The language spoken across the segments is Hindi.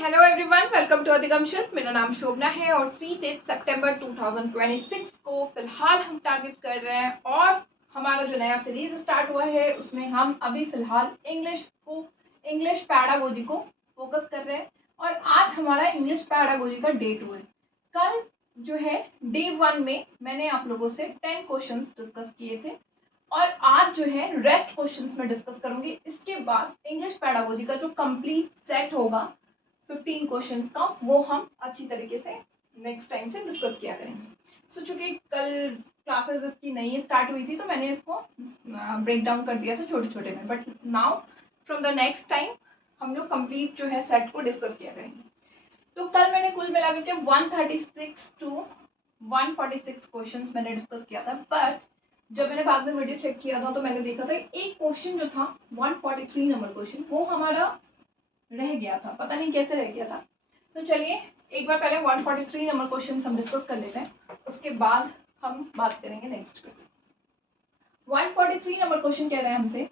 हेलो एवरीवन, वेलकम टू अधिगम शिल्प। मेरा नाम शोभना है और सीटेट सितंबर 2026 को फिलहाल हम टारगेट कर रहे हैं और हमारा जो नया सीरीज स्टार्ट हुआ है उसमें हम अभी फिलहाल इंग्लिश पैडागोजी को फोकस कर रहे हैं और आज हमारा इंग्लिश पैडागोजी का डे 2 है। कल जो है डे 1 में मैंने आप लोगों से 10 क्वेश्चंस डिस्कस किए थे और आज जो है रेस्ट क्वेश्चंस में डिस्कस करूंगी। इसके बाद इंग्लिश पैडागोजी का जो कंप्लीट सेट होगा 15 क्वेश्चंस का, वो हम अच्छी तरीके से नेक्स्ट टाइम से डिस्कस किया करेंगे। चूंकि कल क्लासेस इसकी नई स्टार्ट हुई थी तो मैंने इसको ब्रेक डाउन कर दिया था छोटे छोटे में, but now from the next time हम लोग कंप्लीट जो है सेट को डिस्कस किया करेंगे। तो कल मैंने कुल मिलाकर के 136 टू 146 क्वेश्चंस मैंने डिस्कस किया था, पर जब मैंने बाद में वीडियो चेक किया था तो मैंने देखा था एक क्वेश्चन जो था 143 नंबर क्वेश्चन वो हमारा रह गया था, पता नहीं कैसे रह गया था। तो चलिए एक बार पहले 143 नंबर क्वेश्चन हम डिस्कस कर लेते हैं, उसके बाद हम बात करेंगे नेक्स्ट पे। 143 नंबर क्वेश्चन कह रहे हैं हमसे,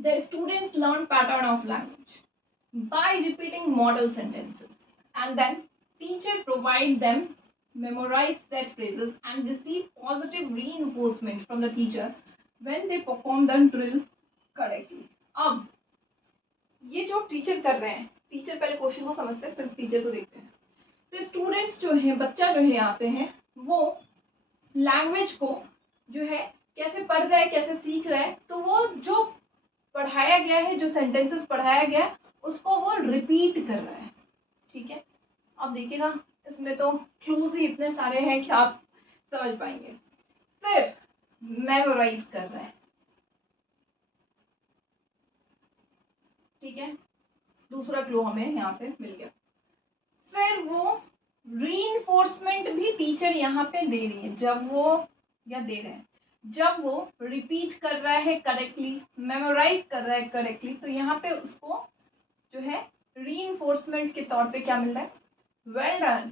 the students learn pattern of language by repeating model sentences and then teacher provide them memorize set phrases and receive positive reinforcement from the teacher when they perform the drills correctly। अब ये जो टीचर कर रहे हैं, टीचर पहले क्वेश्चन को समझते हैं फिर टीचर को देखते हैं। तो स्टूडेंट्स जो है, बच्चा जो है यहाँ पे है, वो लैंग्वेज को जो है कैसे पढ़ रहा है, कैसे सीख रहा है, तो वो जो पढ़ाया गया है, जो सेंटेंसेस पढ़ाया गया है उसको वो रिपीट कर रहा है। ठीक है, अब देखिएगा इसमें तो क्लूज ही इतने सारे हैं कि आप समझ पाएंगे। फिर मेमोराइज कर रहा है, ठीक है, दूसरा क्लू हमें यहाँ पे मिल गया। फिर वो रीइंफोर्समेंट भी टीचर यहाँ पे दे रही है, जब वो या दे रहे हैं जब वो रिपीट कर रहा है करेक्टली, मेमोराइज कर रहा है करेक्टली, तो यहाँ पे उसको जो है रीइंफोर्समेंट के तौर पे क्या मिल रहा है, वेल डन,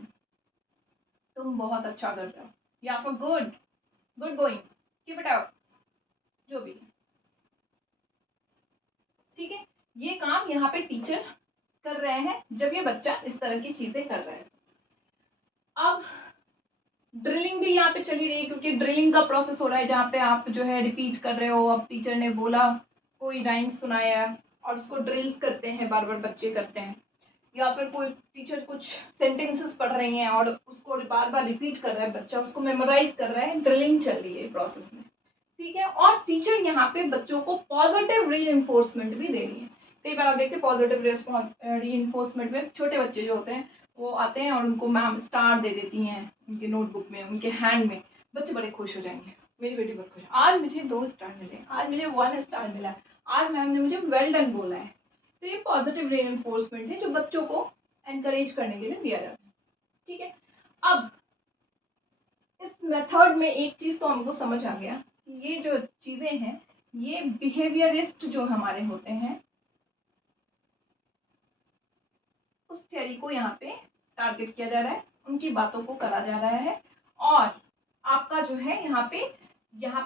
तुम बहुत अच्छा कर रहे हो, या फिर good going, keep it up, जो भी। ठीक है, ये काम यहाँ पे टीचर कर रहे हैं जब ये बच्चा इस तरह की चीजें कर रहा है। अब ड्रिलिंग भी यहाँ पे चली रही है, क्योंकि ड्रिलिंग का प्रोसेस हो रहा है जहाँ पे आप जो है रिपीट कर रहे हो। अब टीचर ने बोला, कोई राइम्स सुनाया और उसको ड्रिल्स करते हैं, बार बार बच्चे करते हैं, या फिर कोई टीचर कुछ सेंटेंसेस पढ़ रही हैं और उसको बार बार रिपीट कर रहा है, बच्चा उसको मेमोराइज कर रहा है, ड्रिलिंग चल रही है प्रोसेस में। ठीक है, और टीचर यहाँ पे बच्चों को पॉजिटिव रीइंफोर्समेंट भी दे रही है। कई बार आप देखते हैं पॉजिटिव रीइंफोर्समेंट में छोटे बच्चे जो होते हैं वो आते हैं और उनको मैम स्टार दे देती हैं उनके नोटबुक में, उनके हैंड में, बच्चे बड़े खुश हो जाएंगे। मेरी बेटी बहुत खुश है, आज मुझे 2 स्टार मिले, आज मुझे 1 स्टार मिला, आज मैम ने मुझे वेल डन बोला है। तो ये पॉजिटिव रीइंफोर्समेंट है जो बच्चों को एनकरेज करने के लिए दिया जाता है। ठीक है, अब इस मेथड में एक चीज तो हमको समझ आ गया कि ये जो चीजें हैं, ये बिहेवियरिस्ट जो हमारे होते हैं उस थ्योरी को यहाँ पे टारगेट किया जा रहा है, उनकी बातों को करा जा रहा है और आपका जो है यहाँ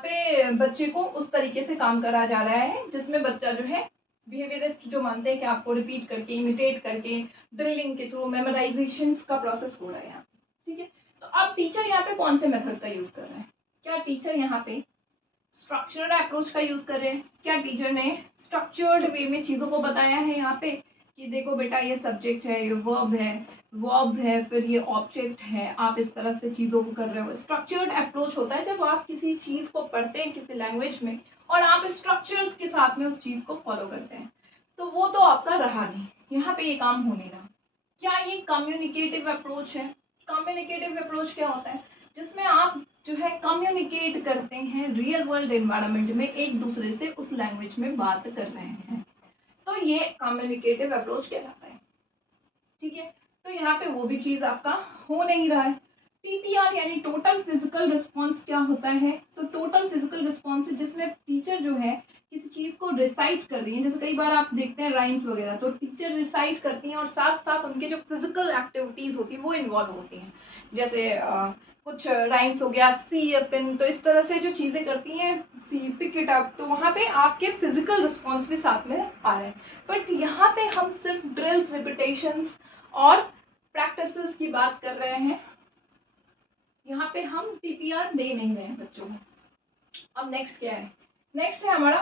पे बच्चे को उस तरीके से काम करा जा रहा है जिसमें बच्चा जो है, बिहेवियरिस्ट जो मानते हैं कि आपको रिपीट करके, इमिटेट करके, ड्रिलिंग के थ्रू मेमोराइजेशन का प्रोसेस हो रहा है यहाँ। ठीक है, तो अब टीचर यहाँ पे कौन से मेथड का यूज कर रहे हैं? क्या टीचर यहाँ पे स्ट्रक्चर्ड अप्रोच का यूज कर रहे हैं? क्या टीचर ने स्ट्रक्चर्ड वे में चीजों को बताया है यहाँ पे कि देखो बेटा ये सब्जेक्ट है, ये वर्ब है, फिर ये ऑब्जेक्ट है, आप इस तरह से चीजों को कर रहे हो? स्ट्रक्चर्ड अप्रोच होता है जब आप किसी चीज को पढ़ते हैं किसी लैंग्वेज में और आप स्ट्रक्चर्स के साथ में उस चीज को फॉलो करते हैं, तो वो तो आपका रहा नहीं, यहाँ पे ये काम हो नहीं रहा। क्या ये कम्युनिकेटिव अप्रोच है? कम्युनिकेटिव अप्रोच क्या होता है? जिसमें आप जो है कम्युनिकेट करते हैं रियल वर्ल्ड एनवायरनमेंट में, एक दूसरे से उस लैंग्वेज में बात कर रहे हैं, तो ये कम्युनिकेटिव अप्रोच कहलाता है। ठीक है, तो यहाँ पे वो भी चीज आपका हो नहीं रहा है। टीपीआर यानी टोटल फिजिकल रिस्पॉन्स क्या होता है? तो टोटल फिजिकल रिस्पॉन्स जिसमें टीचर जो है किसी चीज को रिसाइट कर रही है, जैसे कई बार आप देखते हैं राइम्स वगैरह, तो टीचर रिसाइट करती हैं और साथ साथ उनके जो फिजिकल एक्टिविटीज होती है वो इन्वॉल्व होती हैं। जैसे कुछ राइम्स हो गया, सी अ पिन, तो इस तरह से जो चीज़ें करती हैं, सी पिक इट अप, तो वहाँ पे आपके फिजिकल रिस्पॉन्स भी साथ में आ रहे हैं। बट यहाँ पे हम सिर्फ ड्रिल्स, रिपीटेशंस और प्रैक्टिसेस की बात कर रहे हैं, यहाँ पे हम टीपीआर दे नहीं रहे हैं बच्चों को। अब नेक्स्ट क्या है? नेक्स्ट है हमारा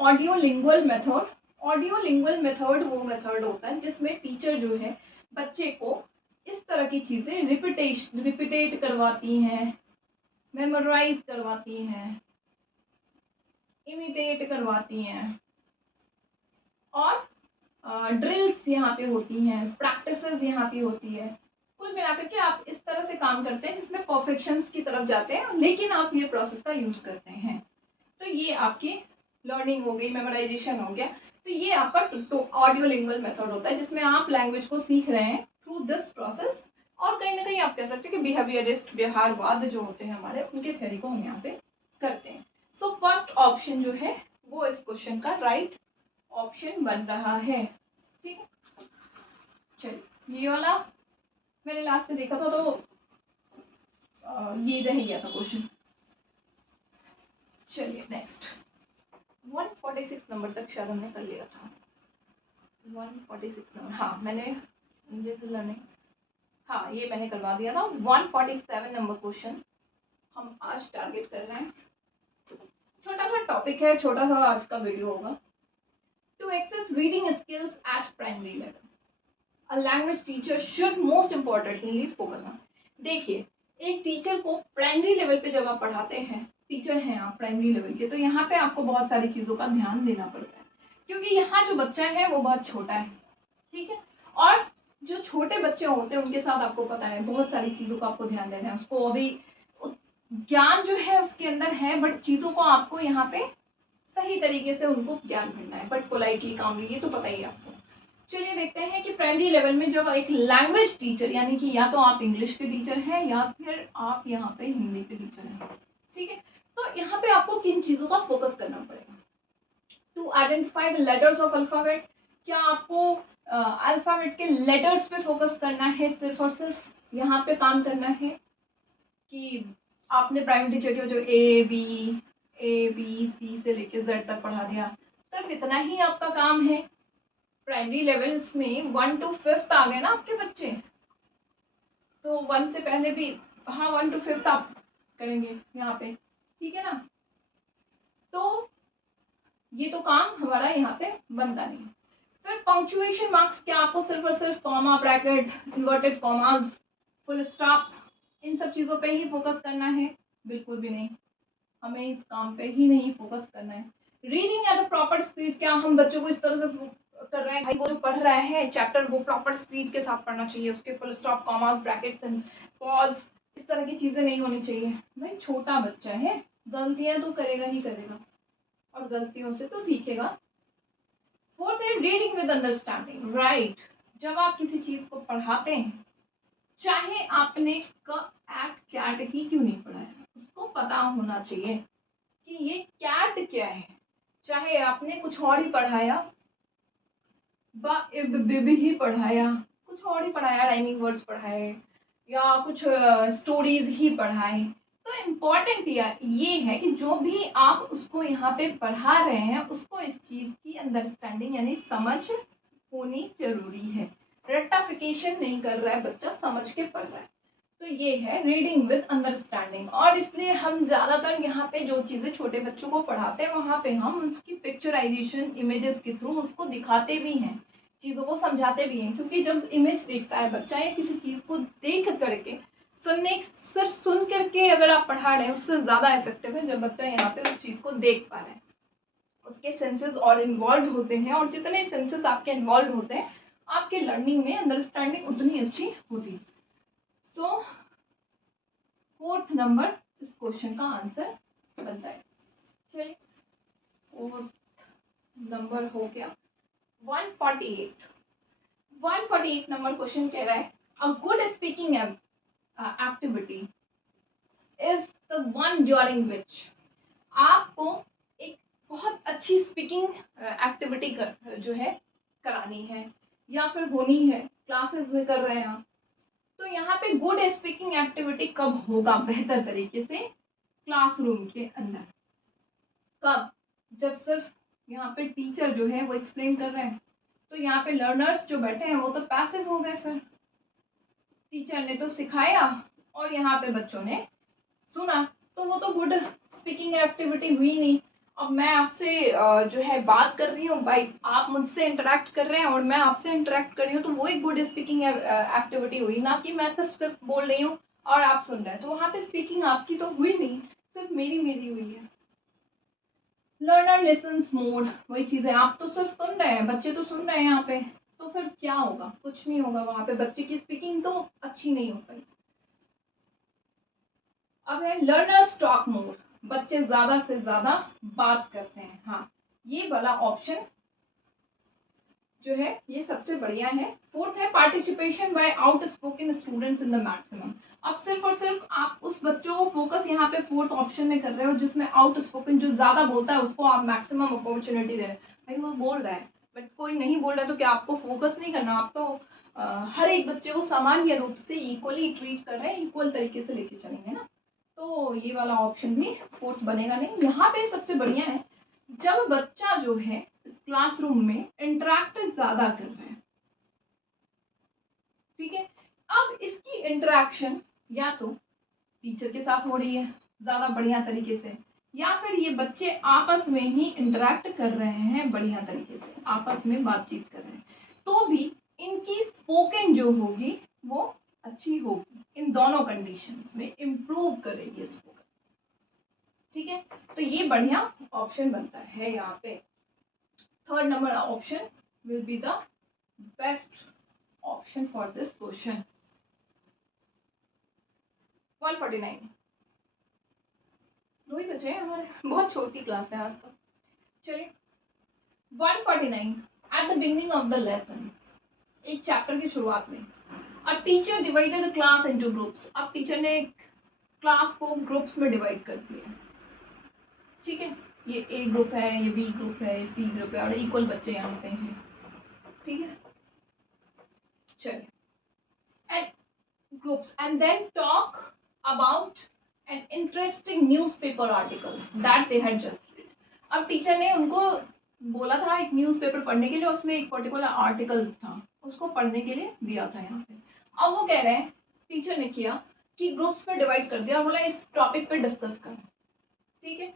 audio lingual method. Audio lingual method वो मेथड होता है जिसमें टीचर जो है बच्चे को इस तरह की चीज़ें रिपीटेट करवाती हैं, मेमोराइज करवाती हैं, इमिटेट करवाती हैं, और ड्रिल्स यहाँ पे होती हैं, प्रैक्टिसेस यहाँ पे होती है। कुल मिलाकर के आप इस तरह से काम करते हैं जिसमें परफेक्शंस की तरफ जाते हैं, लेकिन आप ये प्रोसेस का यूज़ करते हैं। तो ये आपकी लर्निंग हो गई, मेमोराइजेशन हो गया। तो ये आपका ऑडियो लिंगुअल मेथड होता है जिसमें आप लैंग्वेज को सीख रहे हैं थ्रू दिस प्रोसेस। और कहीं ना कहीं आप कह सकते हैं कि बिहेवियरिस्ट, व्यवहारवाद जो होते हैं हमारे, उनके थ्योरी को हम यहाँ पे करते हैं। सो फर्स्ट ऑप्शन जो है वो इस क्वेश्चन का राइट ऑप्शन बन रहा है। ठीक है, चलिए ये वाला मैंने लास्ट में देखा था तो ये रह गया था क्वेश्चन। चलिए नेक्स्ट 146 नंबर तक शायद हमने कर लिया था। 146 नंबर, हाँ मैंने इंग्लिश लर्निंग, हाँ ये मैंने करवा दिया था। 147 नंबर क्वेश्चन हम आज टारगेट कर रहे हैं। छोटा सा टॉपिक है, छोटा सा आज का वीडियो होगा। To access reading skills at primary level, a language teacher should most importantly focus on. देखिए, एक टीचर को प्राइमरी लेवल पे जब आप पढ़ाते हैं, टीचर हैं आप प्राइमरी लेवल के, तो यहाँ पे आपको बहुत सारी चीज़ों का ध्यान देना पड़ता है, क्योंकि यहाँ जो बच्चा है वो बहुत छोटा है। ठीक है, और जो छोटे बच्चे होते हैं उनके साथ आपको पता है बहुत सारी चीज़ों का आपको ध्यान देना है। उसको अभी ज्ञान जो है उसके अंदर है, बट चीज़ों को आपको यहाँ पे सही तरीके से उनको ज्ञान भरना है, बट पोलाइटली, कामली, ये तो पता ही है आपको। चलिए देखते हैं कि प्राइमरी लेवल में जब एक लैंग्वेज टीचर, यानी कि या तो आप इंग्लिश के टीचर हैं या फिर आप यहाँ पे हिंदी के टीचर हैं, ठीक है, तो यहाँ पे आपको किन चीज़ों का फोकस करना पड़ेगा? To identify the letters of alphabet, क्या आपको अल्फ़ाबेट के लेटर्स पे फोकस करना है, सिर्फ और सिर्फ यहाँ पे काम करना है कि आपने प्राइमरी टीचर की वजह ए बी सी से लेकर जेड तक पढ़ा दिया, सिर्फ इतना ही आपका काम है? प्राइमरी लेवल्स में 1 to 5th आ गए ना आपके बच्चे, तो 1 से पहले भी, हाँ 1 to 5th आप करेंगे यहाँ पे, ठीक है ना? तो ये तो काम हमारा यहाँ पे बनता नहीं। फिर पंक्चुएशन मार्क्स, क्या आपको सिर्फ और सिर्फ comma, bracket, inverted commas, full stop, इन सब चीज़ों पे ही फोकस करना है? बिल्कुल भी नहीं, हमें इस काम पे ही नहीं फोकस करना है। Reading at a proper speed, क्या हम बच्चों को इस तरह से कर रहे हैं भाई वो जो पढ़ रहा है चैप्टर वो प्रॉपर स्पीड के साथ पढ़ना चाहिए, उसके full stop, commas, brackets and pause, इस तरह की चीज़ें नहीं होनी चाहिए। भाई छोटा बच्चा है, गलतियां तो करेगा ही करेगा और गलतियों से तो सीखेगा। फोर्थ है रीडिंग विद अंडरस्टैंडिंग, राइट। जब आप किसी चीज़ को पढ़ाते हैं, चाहे आपने क एट कैट ही क्यों नहीं पढ़ा है, उसको पता होना चाहिए कि ये कैट क्या है। चाहे आपने कुछ और ही पढ़ाया, बेबी ही पढ़ाया, कुछ और ही पढ़ाया, राइमिंग वर्ड्स पढ़ाए या कुछ स्टोरीज ही पढ़ाई, तो इम्पॉर्टेंट ये है कि जो भी आप उसको यहाँ पे पढ़ा रहे हैं उसको इस चीज़ की अंडरस्टैंडिंग यानी समझ होनी जरूरी है। रट्टाफिकेशन नहीं कर रहा है बच्चा, समझ के पढ़ रहा है। तो ये है रीडिंग विद अंडरस्टैंडिंग। और इसलिए हम ज़्यादातर यहाँ पे जो चीज़ें छोटे बच्चों को पढ़ाते हैं वहाँ पे हम उसकी पिक्चराइजेशन इमेजेस के थ्रू उसको दिखाते भी हैं, चीज़ों को समझाते भी हैं, क्योंकि जब इमेज देखता है बच्चा या किसी चीज़ को देख करके, सिर्फ सुन करके अगर आप पढ़ा रहे हैं उससे ज़्यादा इफेक्टिव है जब बच्चा यहाँ पे उस चीज़ को देख पा रहे हैं। उसके सेंसेस और इन्वॉल्व होते हैं, और जितने सेंसेस आपके इन्वॉल्व होते हैं आपके लर्निंग में अंडरस्टैंडिंग उतनी अच्छी होती है। सो फोर्थ नंबर इस क्वेश्चन का आंसर बनता है। चलिए फोर्थ नंबर हो गया। 148 नंबर क्वेश्चन कह रहा है a good speaking activity is the one during which, आपको एक बहुत अच्छी स्पीकिंग एक्टिविटी जो है करानी है या फिर होनी है, क्लासेस में कर रहे हैं आप, तो यहाँ पे गुड स्पीकिंग एक्टिविटी कब होगा बेहतर तरीके से? क्लासरूम के अंदर। कब? जब सिर्फ यहाँ पे टीचर जो है वो एक्सप्लेन कर रहे हैं, तो यहाँ पे लर्नर्स जो बैठे हैं वो तो पैसिव हो गए। फिर टीचर ने तो सिखाया और यहाँ पे बच्चों ने सुना, तो वो तो गुड स्पीकिंग एक्टिविटी हुई नहीं। अब मैं आपसे जो है बात कर रही हूँ भाई, आप मुझसे इंटरेक्ट कर रहे हैं और मैं आपसे इंटरेक्ट कर रही हूँ, तो वो एक गुड स्पीकिंग एक्टिविटी हुई ना कि मैं सिर्फ बोल रही हूँ और आप सुन रहे हैं। तो वहाँ पे स्पीकिंग आपकी तो हुई नहीं, सिर्फ मेरी हुई है। लर्नर लिसन्स मोर, वही चीज़ है, आप तो सिर्फ सुन रहे हैं, बच्चे तो सुन रहे हैं यहाँ पे, तो फिर क्या होगा? कुछ नहीं होगा। वहाँ पे बच्चे की स्पीकिंग तो अच्छी नहीं हो पाई। अब है लर्नर्स टॉक मोर, बच्चे ज्यादा से ज्यादा बात करते हैं। हाँ, ये वाला ऑप्शन जो है ये सबसे बढ़िया है। फोर्थ है participation bye out spoken students in the maximum. अब सिर्फ और सिर्फ आप उस बच्चों को फोकस यहाँ पे फोर्थ ऑप्शन में कर रहे हो जिसमें आउट स्पोकन जो ज्यादा बोलता है उसको आप मैक्सिमम अपॉर्चुनिटी दे रहे हैं। भाई वो बोल रहा है बट कोई नहीं बोल रहा है, तो क्या आपको फोकस नहीं करना? आप तो हर एक बच्चे को सामान्य रूप से इक्वली ट्रीट कर रहे हैं, इक्वल तरीके से लेके चलेंगे ना, तो ये वाला ऑप्शन भी फोर्थ बनेगा नहीं। यहाँ पे सबसे बढ़िया है जब बच्चा जो है इस क्लासरूम में इंटरेक्ट ज्यादा कर रहा है। ठीक है, अब इसकी इंटरेक्शन या तो टीचर के साथ हो रही है ज्यादा बढ़िया तरीके से, या फिर ये बच्चे आपस में ही इंटरेक्ट कर रहे हैं बढ़िया तरीके से, आपस में बातचीत कर रहे हैं, तो भी इनकी स्पोकन जो होगी वो अच्छी होगी। इन दोनों कंडीशंस में इम्प्रूव करेगी स्पोकन। ठीक है, तो ये बढ़िया ऑप्शन बनता है यहाँ पे। Third number option will be the best option for this question. 149 दो ही बचे हैं हमारे, बहुत छोटी क्लास है आज तो। चलिए 149 at the beginning of the lesson, एक चैप्टर की शुरुआत में, a teacher divided the class into groups. अब टीचर ने क्लास को ग्रुप्स में डिवाइड कर दिया। ठीक है, ये ए ग्रुप है, ये बी ग्रुप है, ये सी ग्रुप है और इक्वल बच्चे यहाँ पे हैं। ठीक है, चलिए and groups and then talk about an interesting newspaper articles that they had just read. अब टीचर ने उनको बोला था एक न्यूज़पेपर पढ़ने के लिए, उसमें एक पर्टिकुलर आर्टिकल था, उसको पढ़ने के लिए दिया था यहाँ पे। अब वो कह रहे हैं टीचर ने किया कि ग्रुप्स में डिवाइड कर दिया और बोला इस टॉपिक पे डिस्कस करो। ठीक है,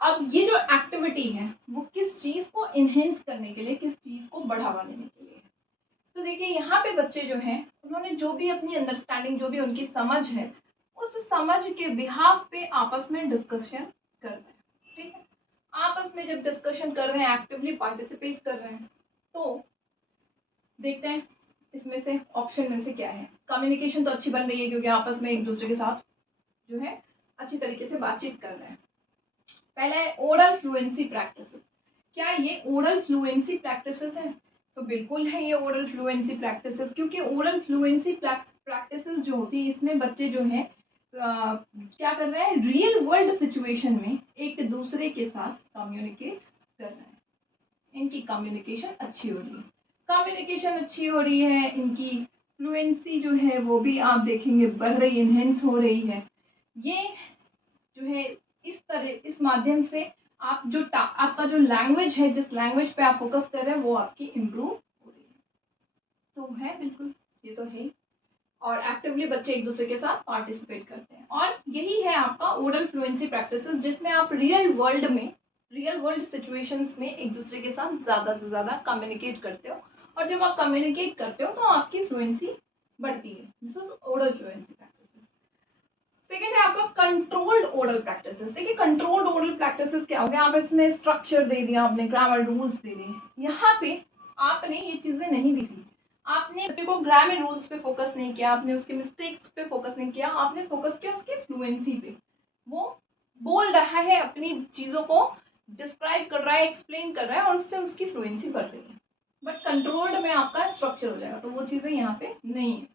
अब ये जो एक्टिविटी है वो किस चीज को इनहेंस करने के लिए, किस चीज को बढ़ावा देने के लिए। तो देखिए यहाँ पे बच्चे जो हैं उन्होंने जो भी अपनी अंडरस्टैंडिंग, जो भी उनकी समझ है, उस समझ के बिहाफ पे आपस में डिस्कशन कर रहे हैं। ठीक है, आपस में जब डिस्कशन कर रहे हैं, एक्टिवली पार्टिसिपेट कर रहे हैं, तो देखते हैं इसमें से ऑप्शन में से क्या है। कम्युनिकेशन तो अच्छी बन रही है क्योंकि आपस में एक दूसरे के साथ जो है अच्छी तरीके से बातचीत कर रहे हैं। पहला है ओरल फ्लुएंसी प्रैक्टिसेस। क्या ये ओरल फ्लुएंसी प्रैक्टिसेस है? तो बिल्कुल है ये ओरल फ्लुएंसी प्रैक्टिसेस, क्योंकि ओरल फ्लुएंसी प्रैक्टिसेस जो होती है इसमें बच्चे जो है क्या कर रहे हैं, रियल वर्ल्ड सिचुएशन में एक दूसरे के साथ कम्युनिकेट कर रहे हैं। इनकी कम्युनिकेशन अच्छी हो रही है, कम्युनिकेशन अच्छी हो रही है, इनकी फ्लुएंसी जो है वो भी आप देखेंगे बढ़ रही, इनहेंस हो रही है। ये जो है इस तरह, इस माध्यम से आप जो आपका जो लैंग्वेज है, जिस लैंग्वेज पे आप फोकस कर रहे हैं वो आपकी इम्प्रूव हो रही है। तो है बिल्कुल, ये तो है ही। और एक्टिवली बच्चे एक दूसरे के साथ पार्टिसिपेट करते हैं, और यही है आपका ओरल फ्लुएंसी प्रैक्टिसेस, जिसमें आप रियल वर्ल्ड में, रियल वर्ल्ड सिचुएशंस में एक दूसरे के साथ ज़्यादा से ज़्यादा कम्युनिकेट करते हो, और जब आप कम्युनिकेट करते हो तो आपकी फ्लुएंसी बढ़ती है। This is oral fluency practice. Second है आपका कंट्रोल्ड ओरल प्रैक्टिसेस। देखिए कंट्रोल्ड ओरल प्रैक्टिसेस क्या हो गया, आप इसमें स्ट्रक्चर दे दिया, आपने ग्रामर रूल्स दे दिए। यहाँ पे आपने ये चीजें नहीं दी थी, आपने बच्चे को ग्रामर रूल्स पे फोकस नहीं किया, आपने उसके मिस्टेक्स पे फोकस नहीं किया, आपने फोकस किया उसकी फ्लुएंसी पे। वो बोल रहा है, अपनी चीजों को डिस्क्राइब कर रहा है, एक्सप्लेन कर रहा है, और उससे उसकी फ्लुएंसी बढ़ रही है। बट कंट्रोल्ड में आपका स्ट्रक्चर हो जाएगा, तो वो चीजें यहाँ पे नहीं है।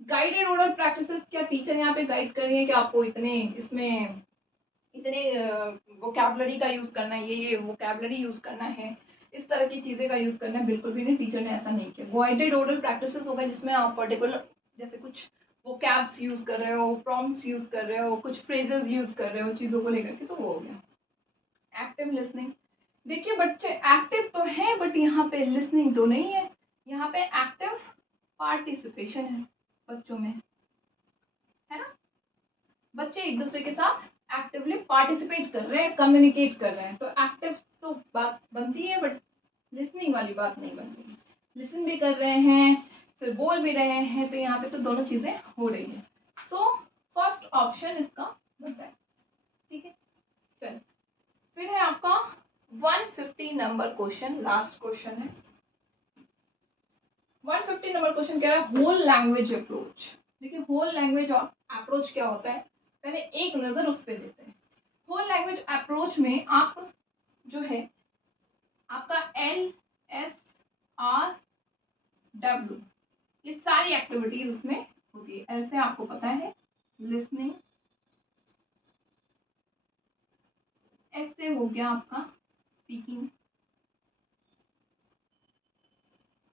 गाइडेड ओरल प्रैक्टिसेस, क्या टीचर यहाँ पे गाइड कर रही है कि आपको इतने इसमें इतने वोकैबुलरी का यूज करना है, ये वोकैबुलरी यूज करना है, इस तरह की चीजें का यूज करना है? बिल्कुल भी नहीं, टीचर ने ऐसा नहीं किया। गाइडेड ओरल प्रैक्टिसेस होगा जिसमें आप पर्टिकुलर जैसे कुछ वोकैब्स यूज कर रहे हो, प्रॉम्प्ट्स यूज कर रहे हो, कुछ फ्रेजेस यूज कर रहे हो चीज़ों को लेकर के, तो वो हो गया एक्टिव लिसनिंग। देखिए बच्चे एक्टिव तो हैं बट यहाँ पे लिसनिंग तो नहीं है, यहाँ पे एक्टिव पार्टिसिपेशन है बच्चों में, है ना। बच्चे एक दूसरे के साथ एक्टिवली पार्टिसिपेट कर रहे हैं, कम्युनिकेट कर रहे हैं, तो एक्टिव तो बात बनती है बट लिसनिंग वाली बात नहीं बनती। लिसन भी कर रहे हैं फिर बोल भी रहे हैं, तो यहाँ पे तो दोनों चीजें हो रही है। सो फर्स्ट ऑप्शन इसका बनता है, ठीक है। चल फिर है आपका 150 नंबर क्वेश्चन, लास्ट क्वेश्चन है। 150 नंबर क्वेश्चन कह रहा है होल लैंग्वेज अप्रोच। देखिए होल लैंग्वेज अप्रोच क्या होता है, पहले एक नजर उस पर देते हैं। होल लैंग्वेज अप्रोच में आप जो है आपका LSRW ये सारी एक्टिविटीज उसमें होती है। एल से आपको पता है लिसनिंग, एस से हो गया आपका स्पीकिंग,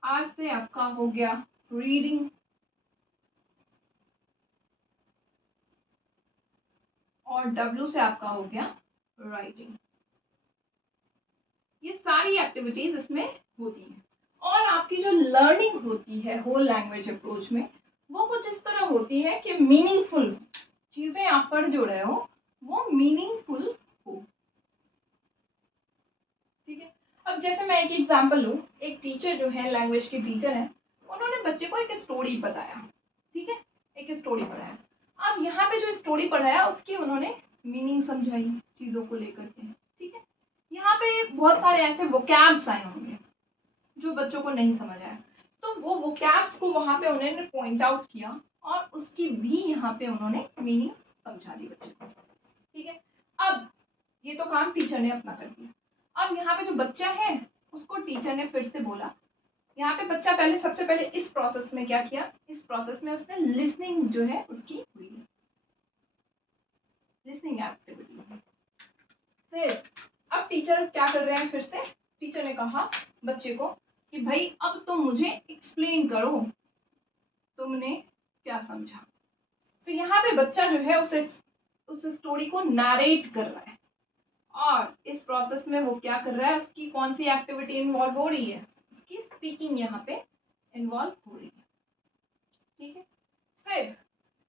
आर से आपका हो गया रीडिंग, और डब्ल्यू से आपका हो गया राइटिंग। ये सारी एक्टिविटीज इसमें होती हैं। और आपकी जो लर्निंग होती है होल लैंग्वेज अप्रोच में, वो कुछ इस तरह होती है कि मीनिंगफुल चीजें आप पढ़ जो रहे हो वो मीनिंगफुल हो, ठीक है। अब जैसे मैं एक एग्जांपल लूँ, एक टीचर जो है लैंग्वेज के टीचर है, उन्होंने बच्चे को एक स्टोरी बताया, ठीक है, एक स्टोरी पढ़ाया। अब यहाँ पे जो स्टोरी पढ़ाया उसकी उन्होंने मीनिंग समझाई चीजों को लेकर के, ठीक है। यहाँ पे बहुत सारे ऐसे वोकैब्स आए होंगे जो बच्चों को नहीं समझ आया, तो वो वोकैब्स को वहां पे उन्होंने पॉइंट आउट किया और उसकी भी यहाँ पे उन्होंने मीनिंग समझा दी बच्चे को, ठीक है। अब ये तो काम टीचर ने अपना कर दिया। अब यहाँ पे जो बच्चा है उसको टीचर ने फिर से बोला, यहाँ पे बच्चा पहले सबसे पहले इस प्रोसेस में क्या किया, इस प्रोसेस में उसने लिसनिंग जो है उसकी हुई, लिसनिंग एक्टिविटी। फिर अब टीचर क्या कर रहे हैं, फिर से टीचर ने कहा बच्चे को कि भाई अब तुम मुझे एक्सप्लेन करो तुमने क्या समझा। तो यहाँ पे बच्चा जो है उस स्टोरी को नरेट कर रहा है, और इस प्रोसेस में वो क्या कर रहा है, उसकी कौन सी एक्टिविटी इन्वॉल्व हो रही है, उसकी स्पीकिंग यहाँ पे इन्वॉल्व हो रही है, ठीक है। फिर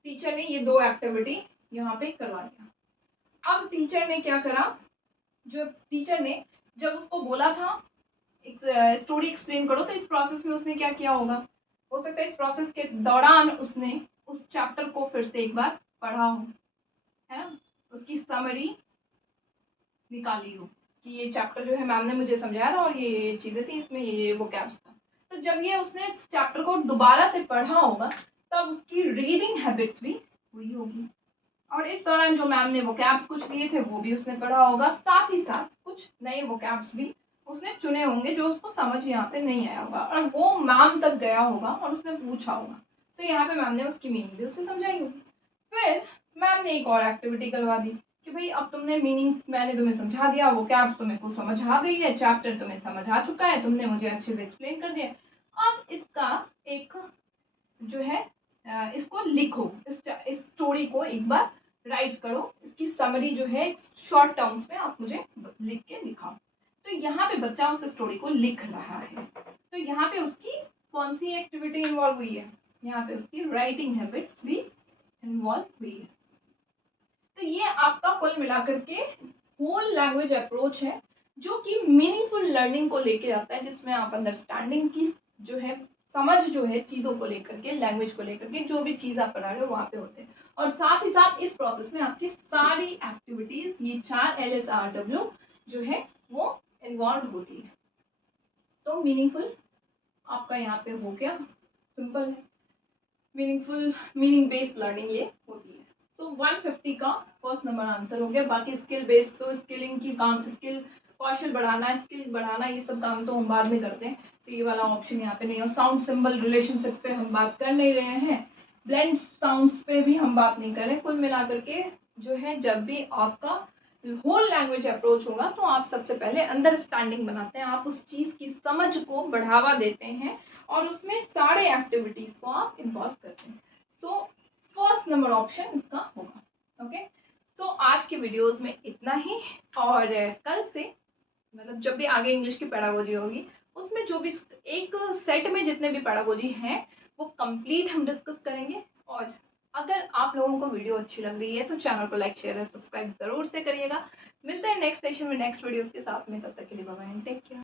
टीचर ने ये दो एक्टिविटी यहाँ पे करवा दिया। अब टीचर ने क्या करा, जो टीचर ने जब उसको बोला था एक स्टोरी एक्सप्लेन करो, तो इस प्रोसेस में उसने क्या किया होगा, हो सकता है इस प्रोसेस के दौरान उसने उस चैप्टर को फिर से एक बार पढ़ा हो, है ना, उसकी समरी निकाली हो कि ये चैप्टर जो है मैम ने मुझे समझाया था और ये चीजें थी, इसमें ये वोकैब्स था। तो जब ये उसने चैप्टर को दोबारा से पढ़ा होगा तब उसकी रीडिंग हैबिट्स भी हुई होगी, और इस दौरान जो मैम ने वोकैब्स कुछ दिए थे वो भी उसने पढ़ा होगा, साथ ही साथ कुछ नए वोकैब्स भी उसने चुने होंगे जो उसको समझ यहाँ पे नहीं आया होगा, और वो मैम तक गया होगा और उसने पूछा होगा, तो यहाँ पे मैम ने उसकी मीनिंग भी उसे समझाई होगी। फिर मैम ने एक और एक्टिविटी करवा दी कि भाई अब तुमने मीनिंग मैंने तुम्हें समझा दिया, वो कैप्स तुम्हें को समझ आ गई है, चैप्टर तुम्हें समझ आ चुका है, तुमने मुझे अच्छे से एक्सप्लेन कर दिया, अब इसका एक जो है इसको लिखो, इस स्टोरी को एक बार राइट करो, इसकी समरी जो है शॉर्ट टर्म्स में आप मुझे लिख के दिखाओ। तो यहाँ पे बच्चा उस स्टोरी को लिख रहा है, तो यहाँ पे उसकी कौन सी एक्टिविटी इन्वॉल्व हुई है, यहाँ पे उसकी राइटिंग हैबिट्स भी इन्वॉल्व हुई है। तो ये आपका कुल मिलाकर के होल लैंग्वेज अप्रोच है जो कि मीनिंगफुल लर्निंग को लेके आता है, जिसमें आप अंडरस्टैंडिंग की जो है समझ जो है चीज़ों को लेकर के, लैंग्वेज को लेकर के, जो भी चीज़ आप पढ़ा रहे हो वहाँ पे होते हैं, और साथ ही साथ इस प्रोसेस में आपकी सारी एक्टिविटीज ये 4 LSRW जो है वो इन्वॉल्व होती है। तो मीनिंगफुल आपका यहाँ पे हो गया, सिंपल है, मीनिंगफुल मीनिंग बेस्ड लर्निंग ये होती है। तो 150 का फर्स्ट नंबर आंसर हो गया। बाकी स्किल बेस्ड तो स्किलिंग की काम, स्किल कौशल बढ़ाना, स्किल बढ़ाना, ये सब काम तो हम बाद में करते हैं, तो ये वाला ऑप्शन यहाँ पे नहीं है। और साउंड सिंबल रिलेशनशिप पे हम बात कर नहीं रहे हैं, ब्लेंड साउंड्स पे भी हम बात नहीं कर रहे। कुल मिलाकर के जो है जब भी आपका होल लैंग्वेज अप्रोच होगा तो आप सबसे पहले अंडरस्टैंडिंग बनाते हैं, आप उस चीज़ की समझ को बढ़ावा देते हैं और उसमें सारे एक्टिविटीज़ को आप इन्वॉल्व करते हैं। सो नंबर ऑप्शन इसका होगा। ओके, सो आज की वीडियोस में इतना ही, और कल से मतलब जब भी आगे इंग्लिश की पेडागोजी होगी उसमें जो भी एक सेट में जितने भी पेडागोजी हैं वो कंप्लीट हम डिस्कस करेंगे। और अगर आप लोगों को वीडियो अच्छी लग रही है तो चैनल को लाइक शेयर और सब्सक्राइब ज़रूर से करिएगा। मिलते हैं नेक्स्ट सेशन में नेक्स्ट वीडियोस के साथ में, तब तक के लिए bye bye and take care.